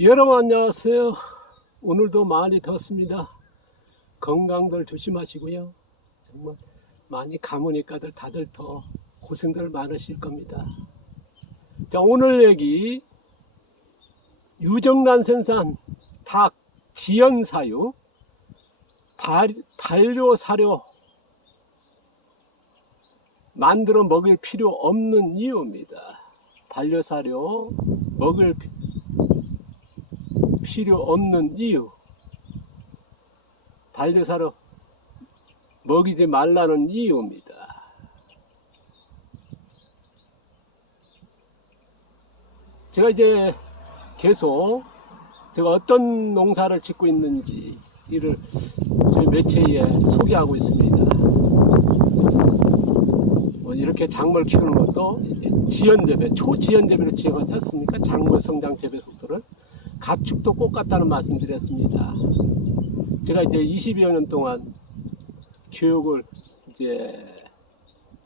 여러분 안녕하세요. 오늘도 많이 덥습니다. 건강들 조심하시고요. 정말 많이 가무니까들 다들 더 고생들 많으실 겁니다. 자, 오늘 얘기 유정란 생산 닭 지연 사유 반려 사료 만들어 먹일 필요 없는 이유입니다. 반려 사료 먹을 필요 없는 이유, 반려사료 먹이지 말라는 이유입니다. 제가 이제 계속 제가 어떤 농사를 짓고 있는지 이를 저희 매체에 소개하고 있습니다. 이렇게 작물 키우는 것도 이제 지연재배, 초지연재배를 지어가지 않습니까? 작물 성장 재배 속도를 가축도 꼭 같다는 말씀 드렸습니다. 제가 이제 20여 년 동안 교육을 이제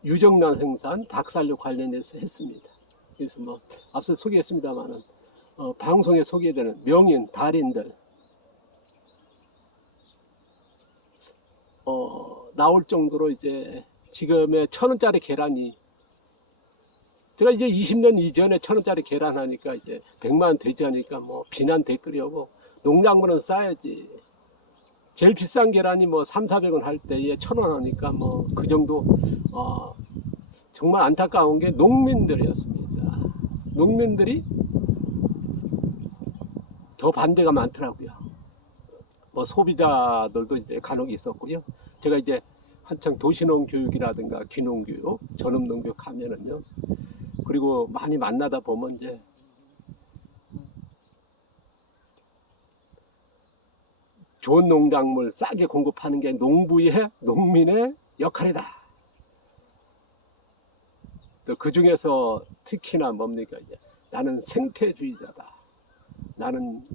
유정란 생산 닭살료 관련해서 했습니다. 그래서 뭐 앞서 소개했습니다만은 방송에 소개되는 명인 달인들 나올 정도로 이제 지금의 1,000원짜리 계란이 제가 이제 20년 이전에 1,000원짜리 계란 하니까 이제 100만 원 되지 않으니까 뭐 비난 댓글이 오고 농작물은 싸야지. 제일 비싼 계란이 뭐 300~400원 할 때에 1,000원 하니까 뭐 그 정도 정말 안타까운 게 농민들이었습니다. 농민들이 더 반대가 많더라고요. 뭐 소비자들도 이제 간혹 있었고요. 제가 이제 한창 도시농 교육이라든가 귀농교육, 전업농교육 가면은요. 그리고 많이 만나다 보면 이제 좋은 농작물 싸게 공급하는 게 농민의 역할이다. 또 그 중에서 특히나 뭡니까 이제 나는 생태주의자다. 나는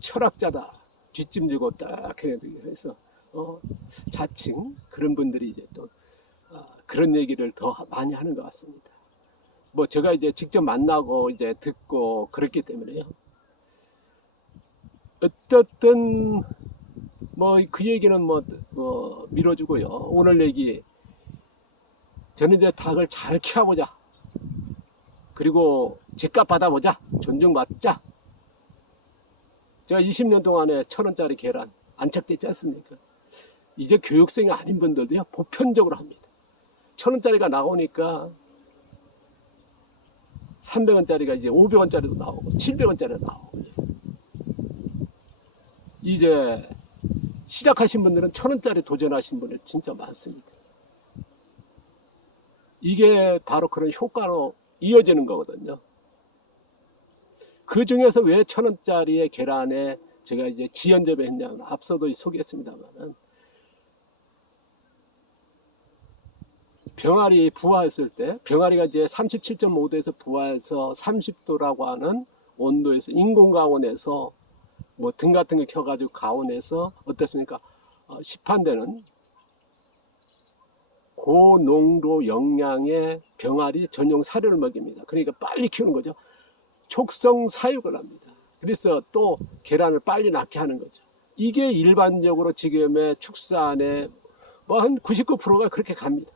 철학자다. 뒷짐지고 딱 해서 자칭 그런 분들이 이제 또 그런 얘기를 더 많이 하는 것 같습니다. 뭐 제가 이제 직접 만나고 이제 듣고 그렇기 때문에요. 어떻든 뭐 그 얘기는 뭐 밀어주고요. 오늘 얘기 저는 이제 닭을 잘 키워보자. 그리고 집값 받아보자. 존중받자. 제가 20년 동안에 1,000원짜리 계란 안착됐지 않습니까? 이제 교육생이 아닌 분들도요 보편적으로 합니다. 1,000원짜리가 나오니까 300원짜리가 이제 500원짜리도 나오고 700원짜리도 나오고 이제 시작하신 분들은 1,000원짜리 도전하신 분이 진짜 많습니다. 이게 바로 그런 효과로 이어지는 거거든요. 그 중에서 왜 1,000원짜리의 계란에 제가 이제 지연재배 했냐면 앞서도 소개했습니다만은 병아리 부화했을 때 병아리가 이제 37.5도에서 부화해서 30도라고 하는 온도에서 인공가온에서 뭐 등 같은 거 켜가지고 가온에서 어떻습니까? 시판되는 고농도 영양의 병아리 전용 사료를 먹입니다. 그러니까 빨리 키우는 거죠. 촉성 사육을 합니다. 그래서 또 계란을 빨리 낳게 하는 거죠. 이게 일반적으로 지금의 축산의 뭐 한 99%가 그렇게 갑니다.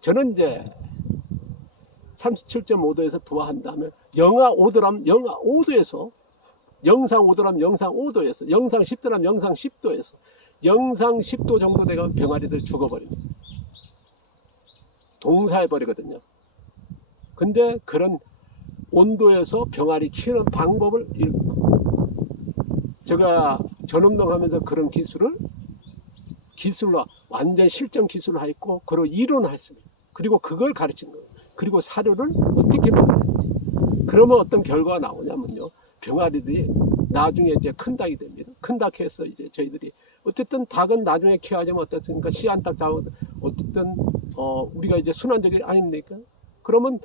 저는 이제 37.5도에서 부화한다면 영하 5도라면 영하 5도에서 영상 5도라면 영상 5도에서 영상 10도라면 영상 10도에서 영상 10도 정도 되면 병아리들 죽어버립니다. 동사해버리거든요. 근데 그런 온도에서 병아리 키우는 방법을 제가 전업농 하면서 그런 기술로 완전 실전 기술을 했고 그리고 이론을 했습니다. 그리고 그걸 가르친 거예요. 그리고 사료를 어떻게 먹는지. 그러면 어떤 결과가 나오냐면요. 병아리들이 나중에 이제 큰 닭이 됩니다. 큰 닭 해서 이제 저희들이 어쨌든 닭은 나중에 키워야지만 어떻습니까? 씨앗 닭 잡아 어쨌든 우리가 이제 순환적이 아닙니까? 그러면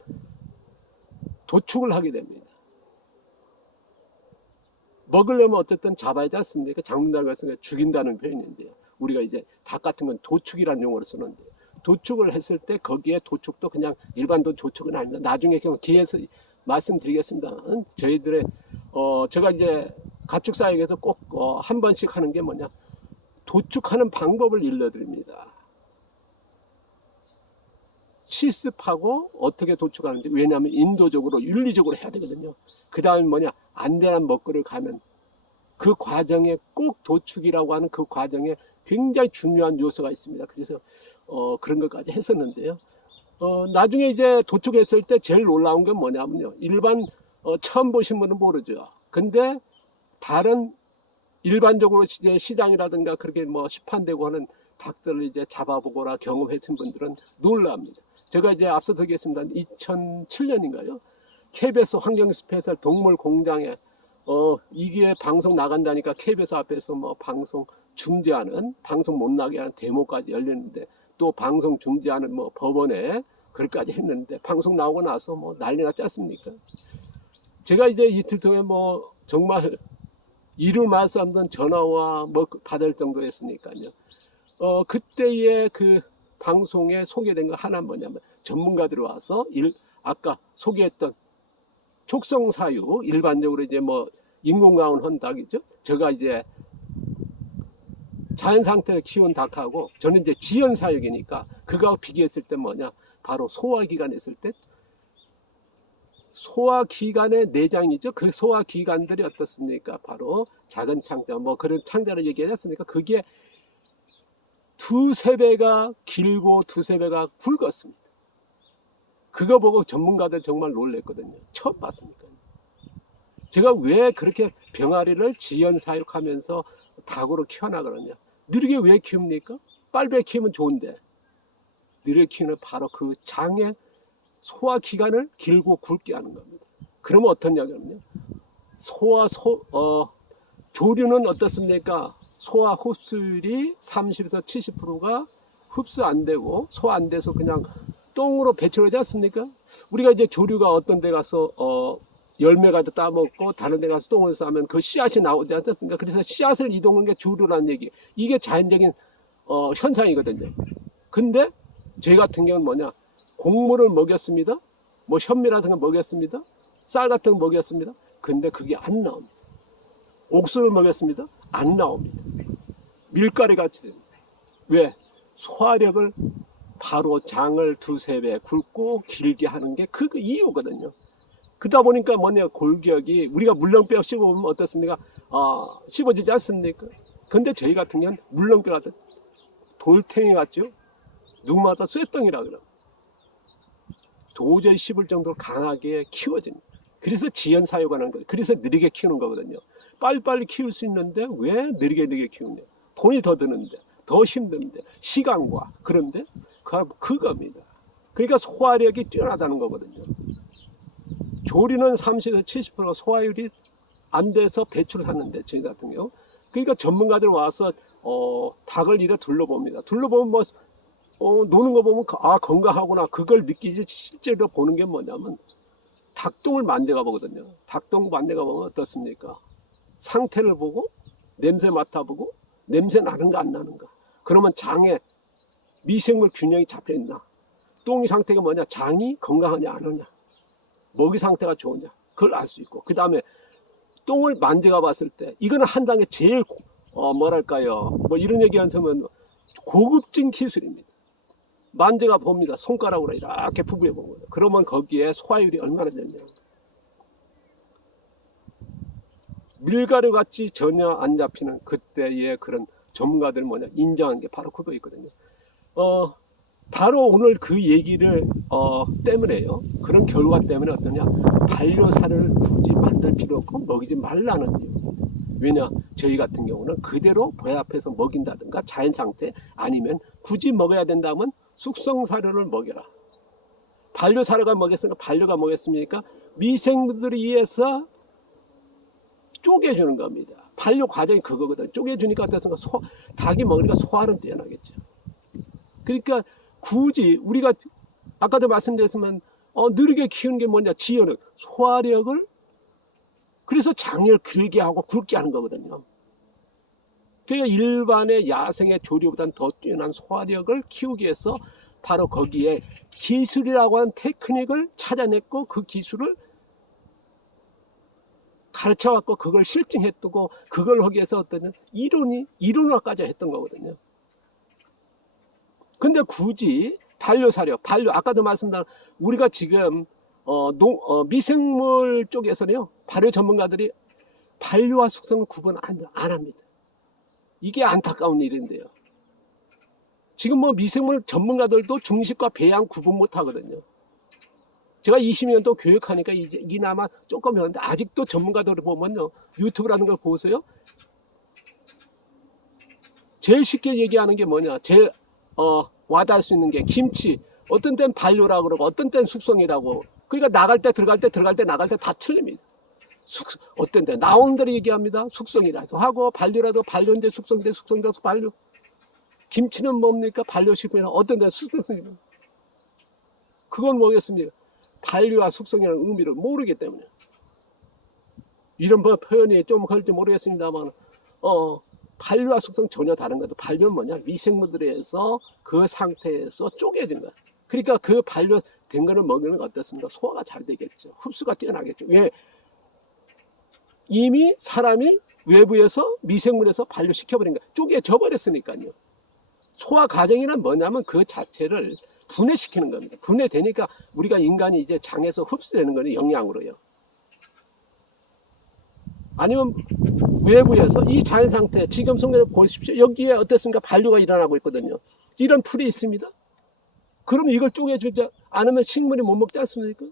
도축을 하게 됩니다. 먹으려면 어쨌든 잡아야지 않습니까? 잡는다는 것은 죽인다는 표현인데요. 우리가 이제 닭 같은 건 도축이라는 용어를 쓰는데 도축을 했을 때 거기에 도축도 그냥 일반 도축은 아닙니다. 나중에 기회에서 말씀드리겠습니다. 저희들의 제가 이제 가축 사육에서 꼭 한 번씩 하는 게 뭐냐, 도축하는 방법을 일러드립니다. 실습하고 어떻게 도축하는지. 왜냐하면 인도적으로 윤리적으로 해야 되거든요. 그 다음에 뭐냐, 안전한 먹거리를 가면 그 과정에 꼭 도축이라고 하는 그 과정에 굉장히 중요한 요소가 있습니다. 그래서 그런 것까지 했었는데요. 나중에 이제 도축했을 때 제일 놀라운 게 뭐냐면요, 일반 처음 보신 분은 모르죠. 근데 다른 일반적으로 이제 시장이라든가 그렇게 뭐 시판되고 하는 닭들을 이제 잡아보거나 경험하신 분들은 놀랍니다. 제가 이제 앞서 드리겠습니다. 2007년인가요? KBS 환경스페셜 동물 공장에 이게 방송 나간다니까 KBS 앞에서 뭐 방송 중지하는, 방송 못 나게 하는 데모까지 열렸는데, 또 방송 중지하는 뭐 법원에 그렇게까지 했는데, 방송 나오고 나서 뭐 난리나 짰습니까? 제가 이제 이틀 동안 뭐 정말 이루 말수 없는 전화와 뭐 받을 정도였으니까요. 그때의 그 방송에 소개된 거 하나 뭐냐면, 전문가들이 와서 아까 소개했던 촉성사육, 일반적으로 이제 뭐 인공가온 한 닭이죠. 제가 이제 자연 상태에 키운 닭하고, 저는 이제 지연 사육이니까 그거하고 비교했을 때 뭐냐, 바로 소화기관 했을 때 소화기관의 내장이죠. 그 소화기관들이 어떻습니까? 바로 작은 창자, 뭐 그런 창자를 얘기하지 않습니까? 그게 두세 배가 길고 두세 배가 굵었습니다. 그거 보고 전문가들 정말 놀랬거든요. 처음 봤으니까. 제가 왜 그렇게 병아리를 지연 사육하면서 닭으로 키워나가느냐. 느리게 왜 키웁니까? 빨리 키우면 좋은데, 느리게 키우는 바로 그 장의 소화기관을 길고 굵게 하는 겁니다. 그러면 어떤 이야기냐면요, 조류는 어떻습니까? 소화 흡수율이 30에서 70%가 흡수 안 되고, 소화 안 돼서 그냥 똥으로 배출하지 않습니까? 우리가 이제 조류가 어떤 데 가서 열매가 따먹고 다른 데 가서 똥을 싸면 그 씨앗이 나오지 않습니까? 그래서 씨앗을 이동하는 게 조류라는 얘기. 이게 자연적인 현상이거든요. 근데 저희 같은 경우는 뭐냐, 곡물을 먹였습니다. 뭐 현미 같은 거 먹였습니다. 쌀 같은 거 먹였습니다. 근데 그게 안 나옵니다. 옥수수를 먹였습니다. 안 나옵니다. 밀가루 같이 됩니다. 왜? 소화력을 바로 장을 두세 배 굵고 길게 하는 게 그 이유거든요. 그러다 보니까 뭐냐, 골격이, 우리가 물렁뼈 씹어보면 어떻습니까? 씹어지지 않습니까? 근데 저희 같은 경우는 물렁뼈 같은 돌탱이 같죠? 누구마다 쇠덩이라 그래요. 도저히 씹을 정도로 강하게 키워집니다. 그래서 지연 사육하는 거예요. 그래서 느리게 키우는 거거든요. 빨리빨리 키울 수 있는데 왜 느리게 키우냐? 돈이 더 드는데, 더 힘든데, 시간과. 그런데 그겁니다. 그러니까 소화력이 뛰어나다는 거거든요. 조리는 30에서 70%가 소화율이 안 돼서 배출을 하는데, 저희 같은 경우. 그러니까 전문가들 와서 닭을 이래 둘러봅니다. 둘러보면 뭐 노는 거 보면 건강하구나, 그걸 느끼지. 실제로 보는 게 뭐냐면 닭똥을 만져가 보거든요. 닭똥 만져가 보면 어떻습니까? 상태를 보고 냄새 맡아보고, 냄새 나는가 안 나는가. 그러면 장에 미생물 균형이 잡혀 있나, 똥 상태가 뭐냐, 장이 건강하냐 안 하냐, 먹이 상태가 좋으냐, 그걸 알 수 있고, 그 다음에 똥을 만져가 봤을 때, 이거는 한 단계 제일 뭐랄까요, 뭐 이런 얘기 하면 고급진 기술입니다. 만져가 봅니다. 손가락으로 이렇게 부부해 봅니다. 그러면 거기에 소화율이 얼마나 되냐. 밀가루 같이 전혀 안 잡히는 그때의 그런 전문가들 뭐냐, 인정한 게 바로 그거 있거든요. 바로 오늘 그 얘기를 때문에요. 그런 결과 때문에 어떠냐, 반려사를 굳이 만들 필요 없고 먹이지 말라는 이유입니다. 왜냐, 저희 같은 경우는 그대로 배합해서 먹인다든가 자연 상태, 아니면 굳이 먹어야 된다면 숙성사료를 먹여라. 반려사료가 먹였으니까 반려가 먹였습니까? 미생물들에 의해서 쪼개주는 겁니다. 반려 과정이 그거거든요. 쪼개주니까 어떻습니까? 닭이 먹으니까 소화는 뛰어나겠죠. 그러니까 굳이 우리가 아까도 말씀드렸지만 느리게 키우는 게 뭐냐, 지연은 소화력을, 그래서 장을 길게 하고 굵게 하는 거거든요. 그러니까 일반의 야생의 조류보다는 더 뛰어난 소화력을 키우기 위해서 바로 거기에 기술이라고 하는 테크닉을 찾아냈고, 그 기술을 가르쳐갖고 그걸 실증했고 그걸 하기 위해서 어떤 이론화까지 했던 거거든요. 근데 굳이 반려사료, 아까도 말씀드린 우리가 지금 미생물 쪽에서는요, 발효 전문가들이 반려와 숙성을 구분 안 합니다. 이게 안타까운 일인데요. 지금 뭐 미생물 전문가들도 중식과 배양 구분 못 하거든요. 제가 20년 또 교육하니까 이나마 조금 했는데 아직도 전문가들을 보면요, 유튜브라는 걸 보세요. 제일 쉽게 얘기하는 게 뭐냐, 제일 와닿을 수 있는 게 김치. 어떤 때는 반려라고 그러고 어떤 때는 숙성이라고. 그러니까 나갈 때 나갈 때 다 틀립니다. 어떤 때 나오는 대로 얘기합니다. 숙성이라도 하고 반려라도 반려인데 숙성이라도 반려. 김치는 뭡니까? 반려식품이나 어떤 때는 숙성입니다. 그건 뭐겠습니까? 반려와 숙성이라는 의미를 모르기 때문에. 이런 표현이 좀 그럴지 모르겠습니다만 반려와 숙성 전혀 다른 거죠. 반려는 뭐냐? 미생물들에서 그 상태에서 쪼개진 거야. 그러니까 그 반려된 거를 먹이는 거 어떻습니까? 소화가 잘 되겠죠. 흡수가 뛰어나겠죠. 왜? 이미 사람이 외부에서 미생물에서 반려시켜버린 거야. 쪼개져 버렸으니까요. 소화 과정이란 뭐냐면 그 자체를 분해시키는 겁니다. 분해되니까 우리가 인간이 이제 장에서 흡수되는 거는 영양으로요. 아니면 외부에서 이 자연 상태, 지금 성경을 보십시오. 여기에 어떻습니까? 반려가 일어나고 있거든요. 이런 풀이 있습니다. 그럼 이걸 쪼개주지 않으면 식물이 못 먹지 않습니까?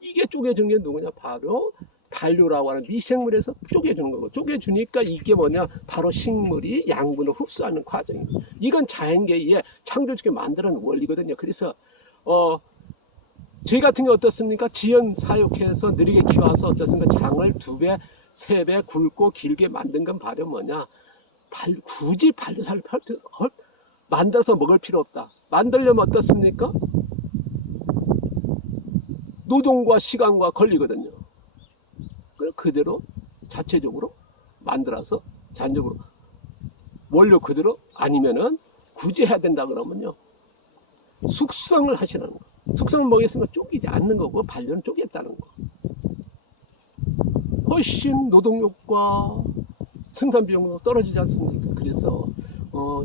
이게 쪼개준 게 누구냐? 바로 반려라고 하는 미생물에서 쪼개주는 거고, 쪼개주니까 이게 뭐냐? 바로 식물이 양분을 흡수하는 과정입니다. 이건 자연계의 창조주게 만드는 원리거든요. 그래서 저희 같은 게 어떻습니까? 지연 사육해서 느리게 키워서 어떻습니까? 장을 2배, 3배 굵고 길게 만든 건 바로 뭐냐? 굳이 반려사를 만들어서 먹을 필요 없다. 만들려면 어떻습니까? 노동과 시간과 걸리거든요. 그대로 자체적으로 만들어서 자연적으로 원료 그대로, 아니면은 굳이 해야 된다 그러면요, 숙성을 하시는 거. 숙성은 뭐겠습니까? 쪼개지 않는 거고 반려는 쪼갰다는 거. 훨씬 노동력과 생산 비용도 떨어지지 않습니까? 그래서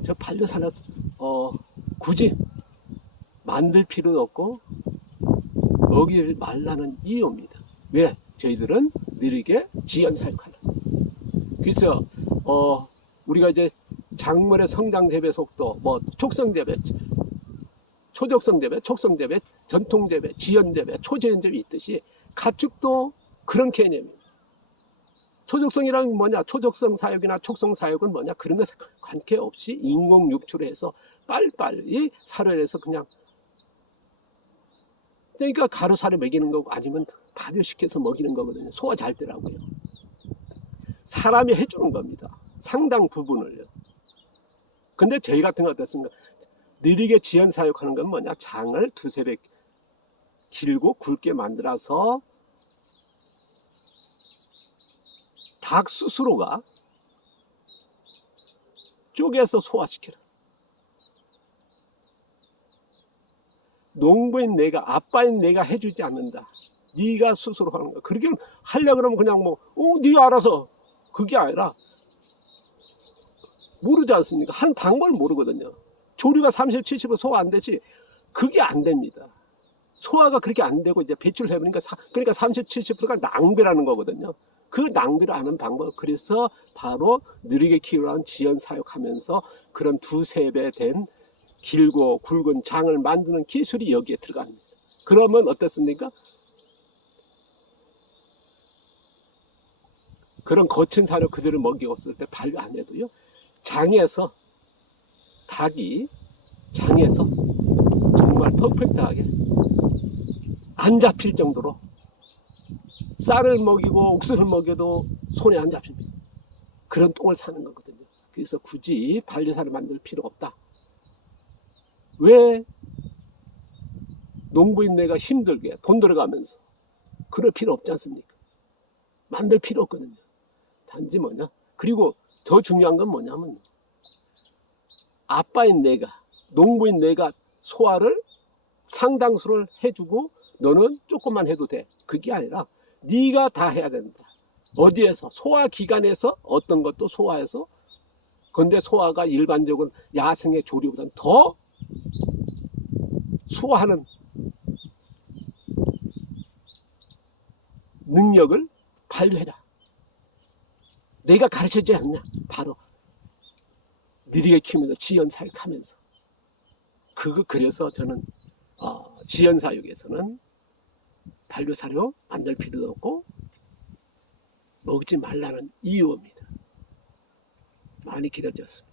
저 반려사료 굳이 만들 필요도 없고 먹이를 말라는 이유입니다. 왜? 저희들은 느리게 지연 사육하는. 그래서 우리가 이제 작물의 성장 재배 속도, 뭐 촉성 재배, 초적성 재배, 촉성 재배, 전통 재배, 지연 재배, 초지연 재배 있듯이 가축도 그런 개념입니다. 초적성이란 뭐냐? 초적성 사육이나 촉성 사육은 뭐냐? 그런 것에 관계없이 인공 육출해서 빨리빨리 사료를 해서 그냥, 그러니까 가루사료 먹이는 거고 아니면 발효시켜서 먹이는 거거든요. 소화 잘 되라고요. 사람이 해주는 겁니다. 상당 부분을요. 근데 저희 같은 거 어떻습니까? 느리게 지연 사육하는 건 뭐냐? 장을 2~3배 길고 굵게 만들어서 닭 스스로가 쪼개서 소화시켜라. 농부인 내가, 아빠인 내가 해주지 않는다. 네가 스스로 하는 거야. 그렇게 하려고 그러면 그냥 네가 알아서. 그게 아니라 모르지 않습니까? 하는 방법을 모르거든요. 조류가 30~70% 소화 안 되지. 그게 안 됩니다. 소화가 그렇게 안 되고 이제 배출을 해버리니까 그러니까 30~70%가 낭비라는 거거든요. 그 낭비를 하는 방법. 그래서 바로 느리게 키우라는 지연 사육하면서 그런 2~3배 된 길고 굵은 장을 만드는 기술이 여기에 들어갑니다. 그러면 어떻습니까? 그런 거친 사료 그대로 먹였을 때 반려 안 해도요, 장에서 닭이 장에서 정말 퍼펙트하게 안 잡힐 정도로 쌀을 먹이고 옥수수를 먹여도 손에 안 잡힙니다. 그런 똥을 사는 거거든요. 그래서 굳이 반려사를 만들 필요 없다. 왜 농부인 내가 힘들게 돈 들어가면서 그럴 필요 없지 않습니까? 만들 필요 없거든요. 단지 뭐냐? 그리고 더 중요한 건 뭐냐면 아빠인 내가, 농부인 내가 소화를 상당수를 해주고 너는 조금만 해도 돼. 그게 아니라 네가 다 해야 된다. 어디에서? 소화기관에서 어떤 것도 소화해서. 근데 소화가 일반적으로 야생의 조류보다는 더 소화하는 능력을 발휘해라. 내가 가르쳐주지 않냐? 바로 느리게 키우면서 지연사육하면서. 그래서 저는 지연사육에서는 반려사료 만들 필요도 없고 먹지 말라는 이유입니다. 많이 길어졌습니다.